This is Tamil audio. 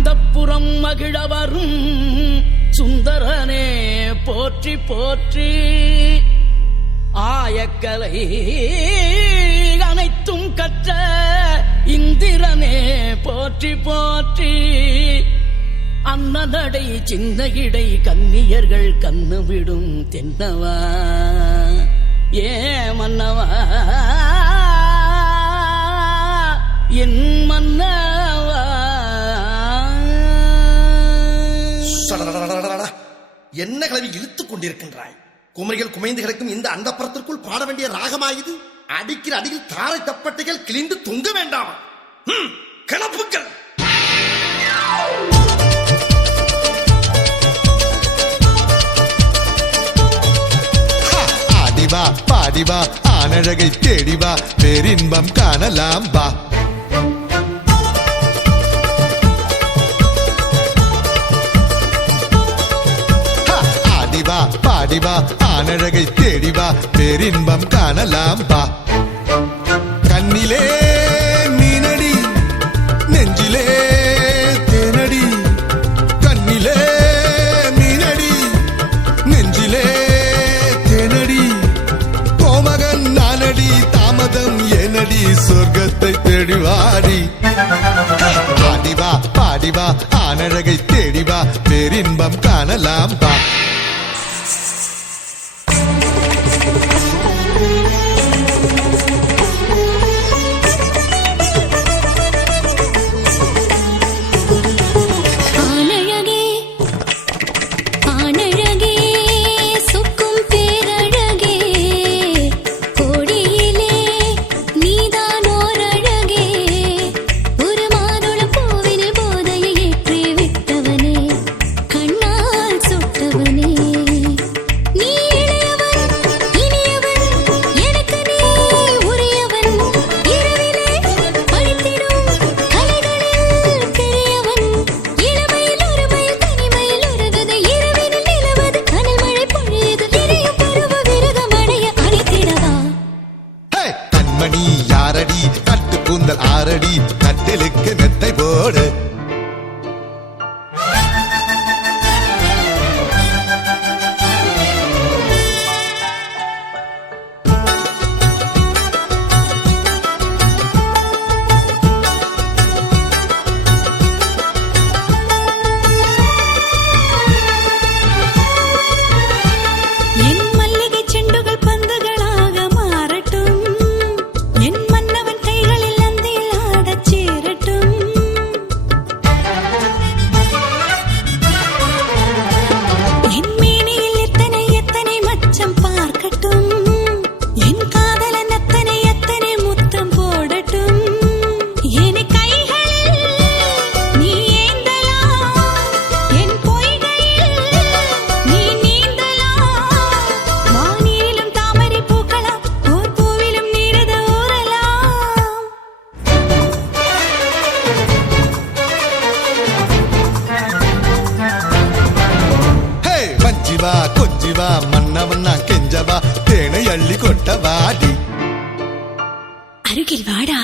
அந்தப்புறம் மகிழவரும் சுந்தரனே போற்றி போற்றி. ஆயக்கலை அனைத்தும் கற்ற இந்திரனே போற்றி போற்றி. அன்னநடை சின்ன இடை கன்னியர்கள் கண்ணுவிடும் தென்னவா ஏ மன்னவா என் மன்னவா. என்ன கிளவி இழுத்துக் கொண்டிருக்கின்றாய்? குமரிகள் குமைந்து கிடக்கும் இந்த அந்தப்புறத்திற்குள் பாட வேண்டிய ராகமாயுது. அடிக்கிற அடியில் தாரை தப்பட்டைகள் கிழிந்து தொங்க வேண்டாம். கிளப்புக்கள் ஆடிவா பாடிவா ஆனழகை தேடிவா பேரின்பம் காணலாம் வா. ஆடிவா பாடிவா ஆனழகை தேடிவா பேரின்பம் காணலாம் வா. கண்ணிலே மீனடி நெஞ்சிலே தேனடி. கண்ணிலே மீனடி நெஞ்சிலே தேனடி. கோமகன் நானடி தாமதம் ஏனடி சொர்க்கத்தை தேடிவாடி. ஆடிவா பாடிவா ஆனழகை தேடிவா பேரின்பம் காணலாம் வா. மணி யாரடி கட்டு கூந்தல் ஆரடி கட்டிலுக்கு மெத்தை போடு. கொஞ்சிவா மன்னவன்னா கெஞ்சவா தேனை அள்ளி கொட்டவாடி. அருகில் வாடா.